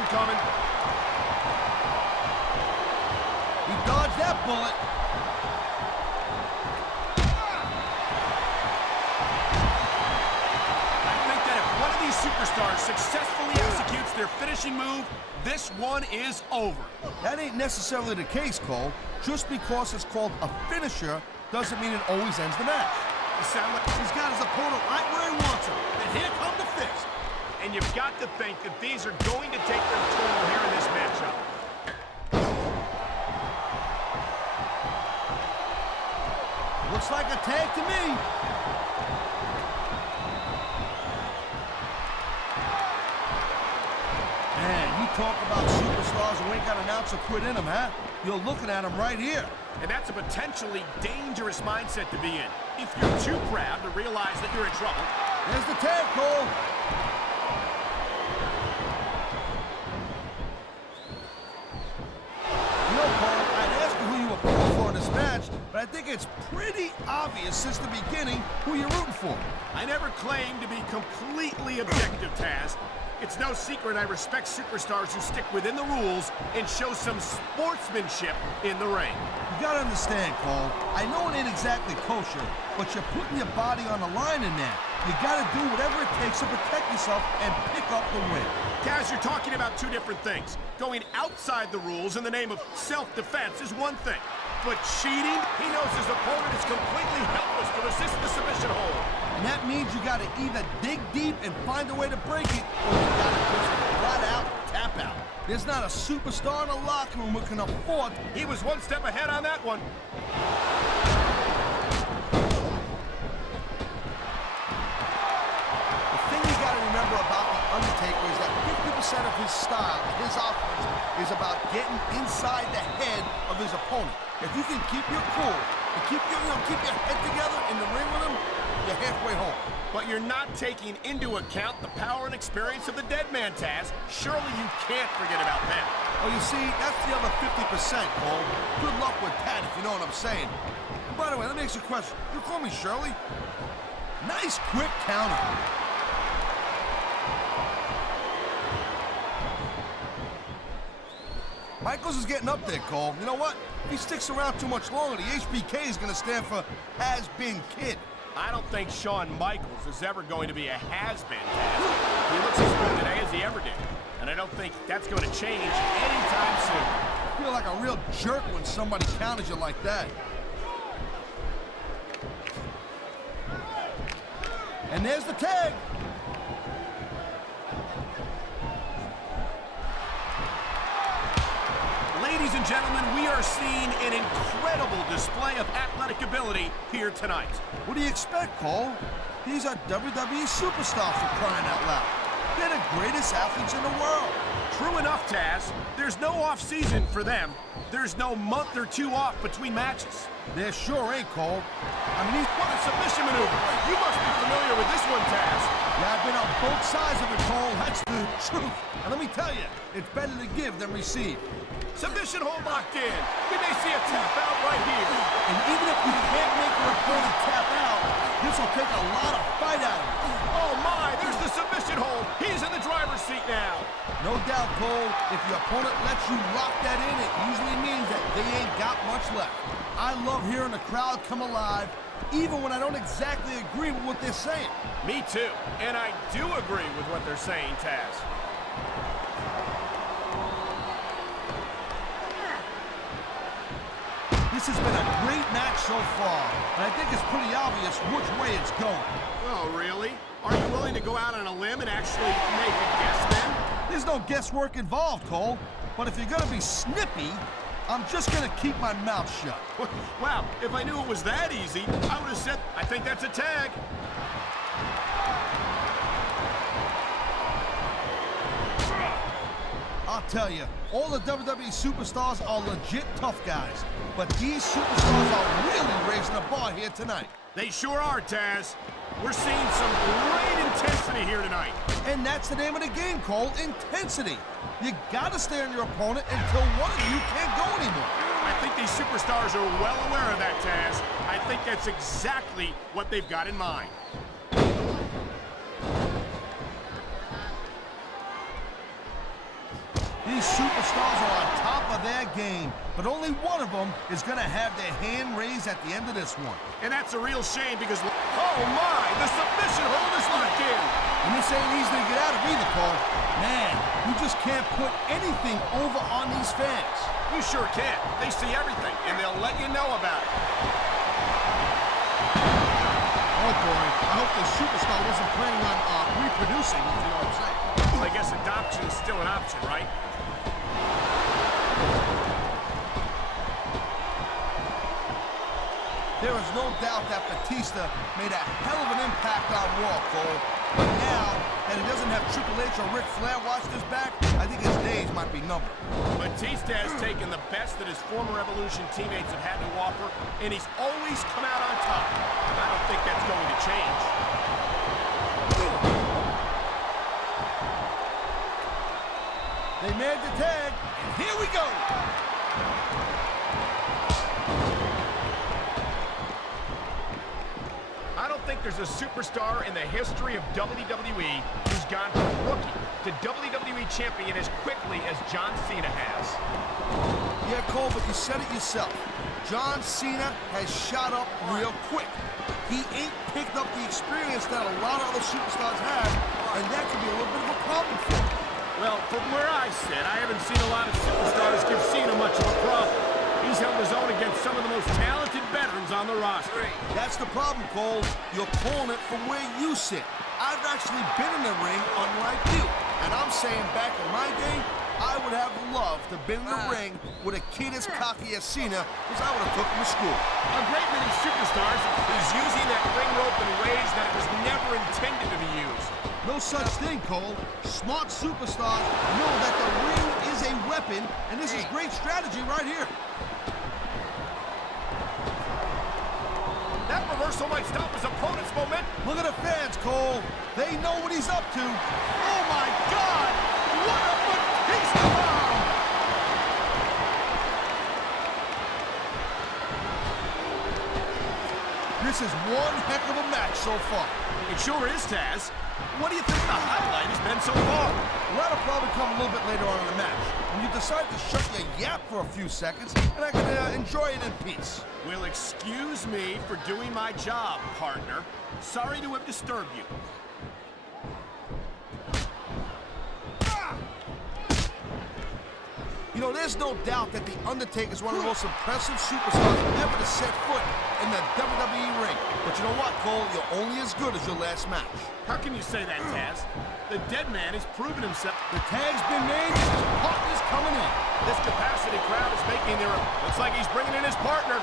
one coming. He dodged that bullet. I think that if one of these superstars successfully executes their finishing move, this one is over. That ain't necessarily the case, Cole. Just because it's called a finisher doesn't mean it always ends the match. You sound like He's got his opponent right where he wants him. And here come the fix. And you've got to think that these are going to take their toll here in this matchup. Looks like a tag to me. Man, you talk about superstars who ain't got an ounce of quit in them, huh? You're looking at them right here. And that's a potentially dangerous mindset to be in. If you're too proud to realize that you're in trouble. There's the tag, Cole. You know, Cole, I'd ask you who you were pulling for in this match, but I think it's pretty obvious since the beginning who you're rooting for. I never claimed to be completely objective, Taz. It's no secret I respect superstars who stick within the rules and show some sportsmanship in the ring. You gotta understand, Cole, I know it ain't exactly kosher, but you're putting your body on the line in that. You gotta do whatever it takes to protect yourself and pick up the win. Taz, you're talking about two different things. Going outside the rules in the name of self-defense is one thing. But cheating, he knows his opponent is completely helpless to resist the submission hold. And that means you gotta either dig deep and find a way to break it, or you gotta just flat out tap out. There's not a superstar in the locker room who can afford. He was one step ahead on that one. The thing you gotta remember about The Undertaker is that 50% of his style, his offense, is about getting inside the head of his opponent. If you can keep your cool and keep your head together in the ring with him, you're halfway home. But you're not taking into account the power and experience of the dead man, Taz. Surely you can't forget about that. Well, you see, that's the other 50%, Cole. Good luck with that, if you know what I'm saying. And by the way, let me ask you a question. You call me Shirley? Nice quick counter. Michaels is getting up there, Cole. You know what? If he sticks around too much longer, the HBK is going to stand for Has-Been Kid. I don't think Shawn Michaels is ever going to be a has-been, Taz. He looks as good today as he ever did. And I don't think that's going to change anytime soon. I feel like a real jerk when somebody counters you like that. And there's the tag. Ladies and gentlemen, we are seeing an incredible display of athletic ability here tonight. What do you expect, Cole? These are WWE superstars for crying out loud. They're the greatest athletes in the world. True enough, Taz. There's no off-season for them. There's no month or two off between matches. There sure ain't, Cole. I mean, What a submission maneuver. You must be familiar with this one, Taz. yeah, I've been on both sides of it, Cole. That's the truth. And let me tell you, it's better to give than receive. Submission hold locked in. We may see a tap out right here. And even if you can't make your opponent tap out, this will take a lot of fight out of him. Oh my, there's the submission hold. He's in the driver's seat now. No doubt, Cole, if your opponent lets you lock that in, it usually means that they ain't got much left. I love hearing the crowd come alive, even when I don't exactly agree with what they're saying. Me too. And I do agree with what they're saying, Taz. This has been a great match so far, and I think it's pretty obvious which way it's going. Oh, really? Are you willing to go out on a limb and actually make a guess then? There's no guesswork involved, Cole. But if you're going to be snippy, I'm just going to keep my mouth shut. Wow, if I knew it was that easy, I would have said, I think that's a tag. I'll tell you, all the WWE superstars are legit tough guys. But these superstars are really raising the bar here tonight. They sure are, Taz. We're seeing some great intensity here tonight. And that's the name of the game, Cole, intensity. You gotta stay on your opponent until one of you can't go anymore. I think these superstars are well aware of that, Taz. I think that's exactly what they've got in mind. These superstars are on top of their game, but only one of them is going to have their hand raised at the end of this one. And that's a real shame because, oh my, the submission hold is locked in. And this ain't easy to get out of either, Cole. Man, you just can't put anything over on these fans. You sure can. They see everything, and they'll let you know about it. Oh boy, I hope the superstar wasn't planning on reproducing, if you know what I'm saying. Well, I guess adoption is still an option, right? There is no doubt that Batista made a hell of an impact on Raw, Cole. But now that he doesn't have Triple H or Ric Flair watching his back, I think his days might be numbered. Batista has taken the best that his former Evolution teammates have had to offer, and he's always come out on top. I don't think that's going to change. They made the tag, and here we go! I don't think there's a superstar in the history of WWE who's gone from rookie to WWE champion as quickly as John Cena has. Yeah, Cole, but you said it yourself. John Cena has shot up real quick. He ain't picked up the experience that a lot of other superstars have, and that could be a little bit of a problem for him. Well, From where I sit, I haven't seen a lot of superstars give Cena much of a problem. He's held his own against some of the most talented veterans on the roster. that's the problem, Cole. You're calling it from where you sit. I've actually been in the ring, unlike you. And I'm saying back in my day, I would have loved to have been in the ring with a kid as cocky as Cena, because I would have took him to school. A great many superstars is using that ring rope in ways that it was never intended to be used. No such thing, Cole. Smart superstars know that the ring is a weapon, and this is great strategy right here. That reversal might stop his opponent's momentum. Look at the fans, Cole. They know what he's up to. Oh, my God! What a Batista bomb! This is one heck of a match so far. It sure is, Taz. What do you think the highlight has been so far? Well, that'll probably come a little bit later on in the match, when you decide to shut your yap for a few seconds, and I can enjoy it in peace. Well, excuse me for doing my job, partner. Sorry to have disturbed you. You know, there's no doubt that The Undertaker is one of the most impressive superstars ever to set foot in the WWE ring. But you know what, Cole? You're only as good as your last match. How can you say that, Taz? The dead man has proven himself. The tag's been made, and his partner's coming in. This capacity crowd is making their... Looks like he's bringing in his partner.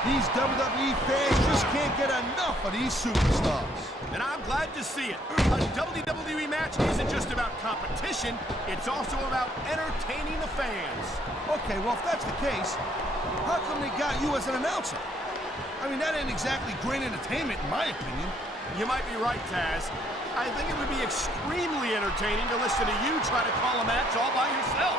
These WWE fans just can't get enough of these superstars. And I'm glad to see it. A WWE match isn't just about competition, it's also about entertaining the fans. Okay, well, if that's the case, how come they got you as an announcer? I mean, that ain't exactly great entertainment, in my opinion. You might be right, Taz. I think it would be extremely entertaining to listen to you try to call a match all by yourself.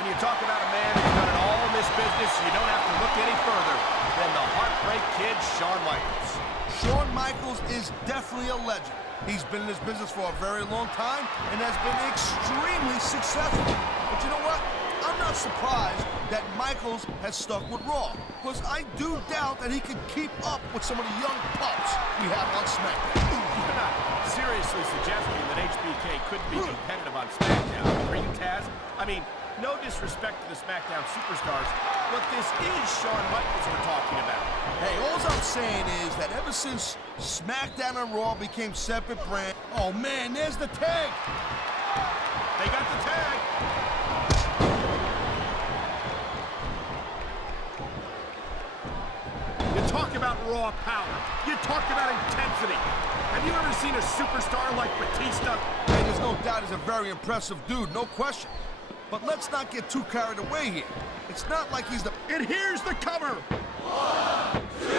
When you talk about a man who's done it all in this business, you don't have to look any further than the Heartbreak Kid, Shawn Michaels. Shawn Michaels is definitely a legend. He's been in this business for a very long time and has been extremely successful. But you know what? I'm not surprised that Michaels has stuck with Raw, because I do doubt that he could keep up with some of the young pups we have on SmackDown. You're not seriously suggesting that HBK couldn't be competitive on SmackDown, are you, Taz? I mean, no disrespect to the SmackDown superstars, but this is Shawn Michaels we're talking about. Hey, all I'm saying is that ever since SmackDown and Raw became separate brands... Oh, man, there's the tag! They got the tag. You talk about raw power. You talk about intensity. Have you ever seen a superstar like Batista? Hey, there's no doubt he's a very impressive dude, no question. But let's not get too carried away here. It's not like he's the... And here's the cover. 1, 2.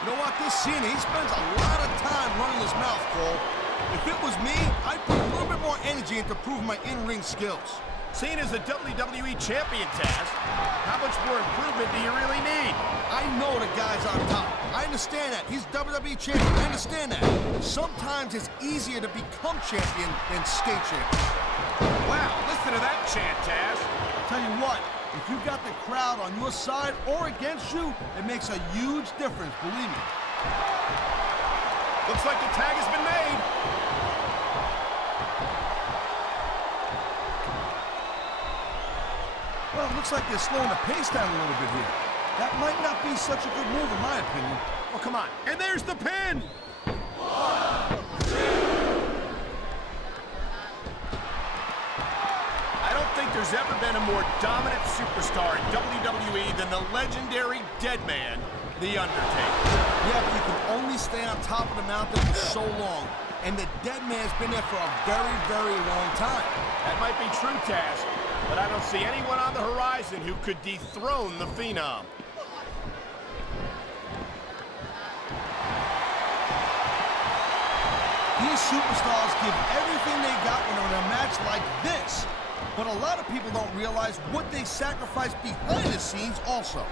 You know what, this Cena, he spends a lot of time running his mouth, Cole. If it was me, I'd put a little bit more energy into proving my in-ring skills. Seen as the WWE champion, Taz, how much more improvement do you really need? I know the guy's on top. I understand that. He's WWE champion. I understand that. Sometimes it's easier to become champion than stay champion. Wow, listen to that chant, Taz. I'll tell you what, if you got the crowd on your side or against you, it makes a huge difference, believe me. Looks like the tag has been made. Well, it looks like they're slowing the pace down a little bit here. That might not be such a good move, in my opinion. Oh, come on. And there's the pin. I don't think there's ever been a more dominant superstar in WWE than the legendary Deadman, The Undertaker. Yeah, but you can only stay on top of the mountain for so long. And the Deadman's been there for a very, very long time. That might be true, Taz, but I don't see anyone on the horizon who could dethrone the Phenom. These superstars give everything they got when they're in a match like this. But a lot of people don't realize what they sacrifice behind the scenes also.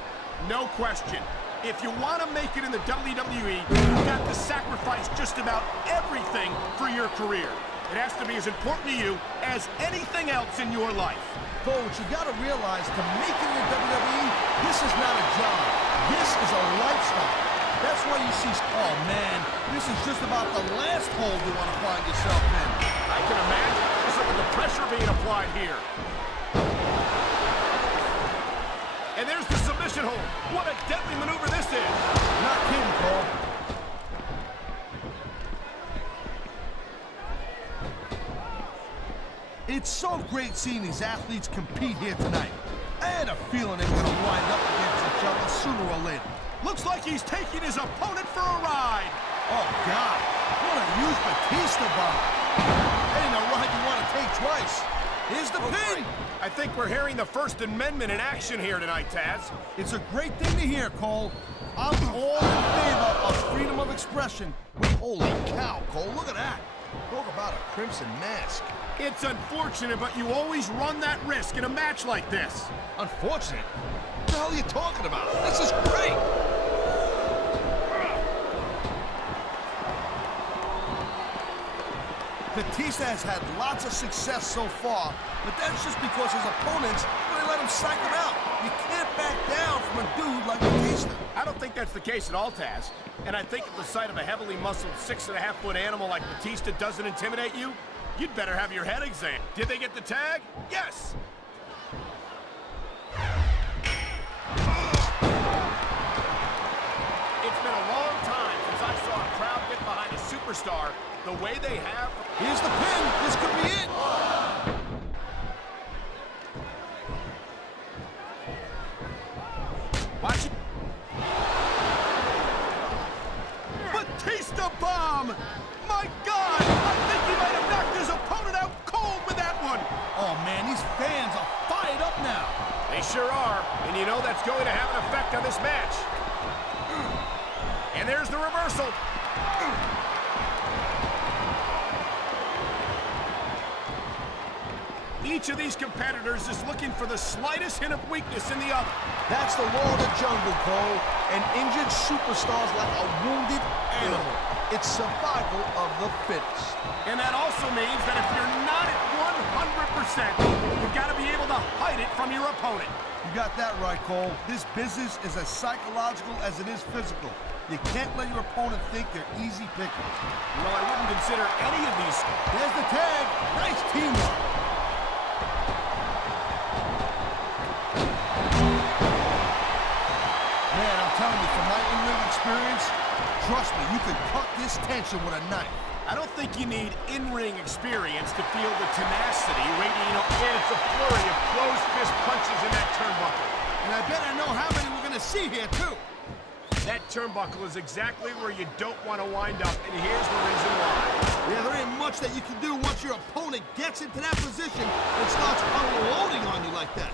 No question. If you want to make it in the WWE, you've got to sacrifice just about everything for your career. It has to be as important to you as anything else in your life. But what you got to realize, to make it in the WWE, this is not a job. This is a lifestyle. That's why you see, oh man, this is just about the last hole you want to find yourself in. I can imagine. Look at the pressure being applied here. And there's the submission hold. What a deadly maneuver this is. Not kidding, Cole. It's so great seeing these athletes compete here tonight. I had a feeling they were going to wind up against each other sooner or later. Looks like he's taking his opponent for a ride. Oh, God. What a huge Batista bomb. That ain't a ride you want to take twice. Here's the pin. I think we're hearing the First Amendment in action here tonight, Taz. It's a great thing to hear, Cole. I'm all in favor of freedom of expression. Holy cow, Cole, look at that. Talk about a crimson mask. It's unfortunate, but you always run that risk in a match like this. Unfortunate? What the hell are you talking about? This is great. Batista has had lots of success so far, but that's just because his opponents really let him psych him out. You can't back down from a dude like Batista. I don't think that's the case at all, Taz. And I think if the sight of a heavily muscled 6.5-foot animal like Batista doesn't intimidate you, you'd better have your head examined. Did they get the tag? Yes! It's been a long time since I saw a crowd get behind a superstar the way they have. Here's the pin. This could be it. Watch it. Batista bomb! My God! I think he might have knocked his opponent out cold with that one. Oh, man, these fans are fired up now. They sure are. And you know that's going to have an effect on this match. And there's the reversal. Each of these competitors is looking for the slightest hint of weakness in the other. That's the law of the jungle, Cole. An injured superstar's like a wounded animal. It's survival of the fittest. And that also means that if you're not at 100%, you've got to be able to hide it from your opponent. You got that right, Cole. This business is as psychological as it is physical. You can't let your opponent think you're easy pickings. Well, I wouldn't consider any of these. There's the tag. Nice teamwork. Man, I'm telling you, from my in-ring experience, trust me, you could cut this tension with a knife. I don't think you need in-ring experience to feel the tenacity radiating off. And it's a flurry of closed fist punches in that turnbuckle. And I bet I know how many we're going to see here, too. That turnbuckle is exactly where you don't want to wind up, and here's the reason why. Yeah, there ain't much that you can do once your opponent gets into that position and starts unloading on you like that.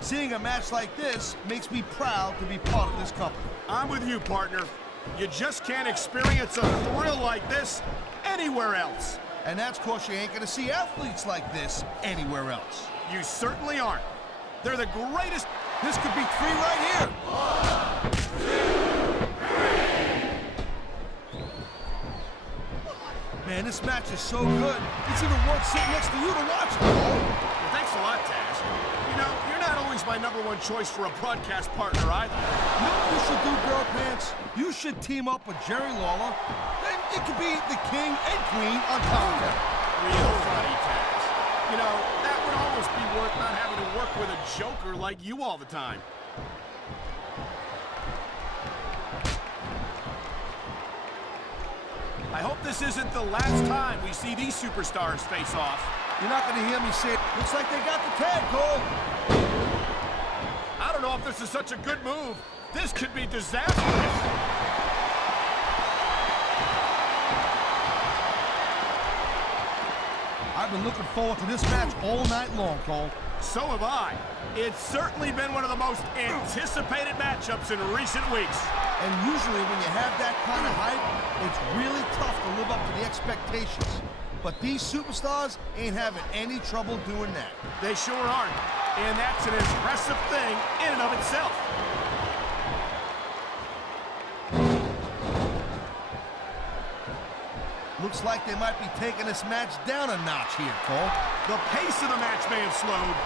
Seeing a match like this makes me proud to be part of this company. I'm with you, partner. You just can't experience a thrill like this anywhere else. And that's because you ain't gonna see athletes like this anywhere else. You certainly aren't. They're the greatest. This could be 3 right here. 1, 2, 3. Man, this match is so good. It's even worth sitting next to you to watch it. Well, thanks a lot, Taz. You know, you're not always my #1 choice for a broadcast partner either. You know what you should do, Girl Pants? You should team up with Jerry Lawler. Then you could be the king and queen on commentary. Real funny, Taz. You know, that would almost be worth not having to work with a joker like you all the time. I hope this isn't the last time we see these superstars face off. You're not going to hear me say it. Looks like they got the tag, Cole. I don't know if this is such a good move. This could be disastrous. I've been looking forward to this match all night long, Cole. So have I. It's certainly been one of the most anticipated matchups in recent weeks. And usually when you have that kind of hype, it's really tough to live up to the expectations. But these superstars ain't having any trouble doing that. They sure aren't. And that's an impressive thing in and of itself. Looks like they might be taking this match down a notch here, Cole. The pace of the match may have slowed,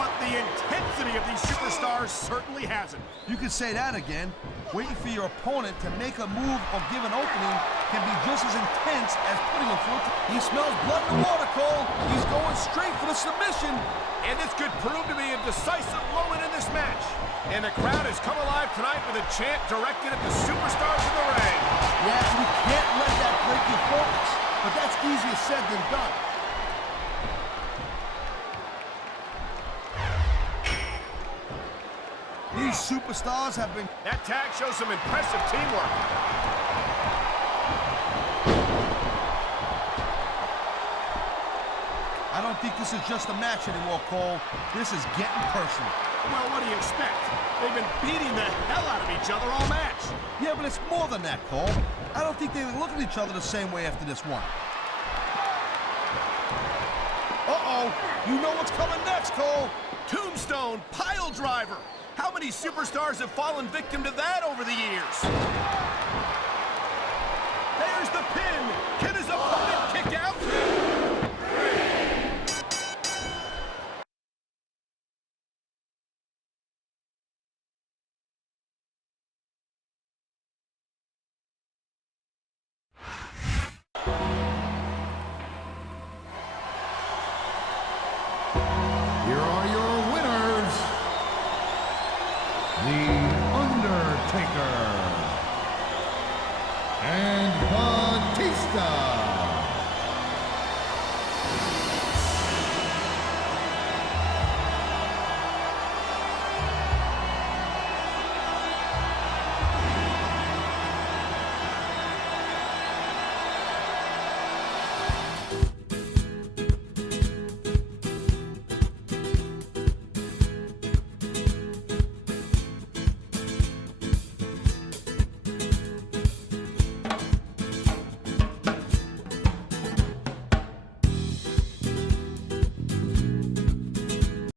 but the intensity of these superstars certainly hasn't. You could say that again. Waiting for your opponent to make a move or give an opening can be just as intense as putting him through. He smells blood in the water, Cole. He's going straight for the submission. And this could prove to be a decisive moment in this match. And the crowd has come alive tonight with a chant directed at the superstars in the ring. Yeah, you can't let that break your focus. But that's easier said than done. These superstars have been... That tag shows some impressive teamwork. I don't think this is just a match anymore, Cole. This is getting personal. Well, what do you expect? They've been beating the hell out of each other all match. Yeah, but it's more than that, Cole. I don't think they look at each other the same way after this one. Uh-oh. You know what's coming next, Cole. Tombstone pile driver. How many superstars have fallen victim to that over the years? There's the pin. Can his opponent kick out? Here are your winners, the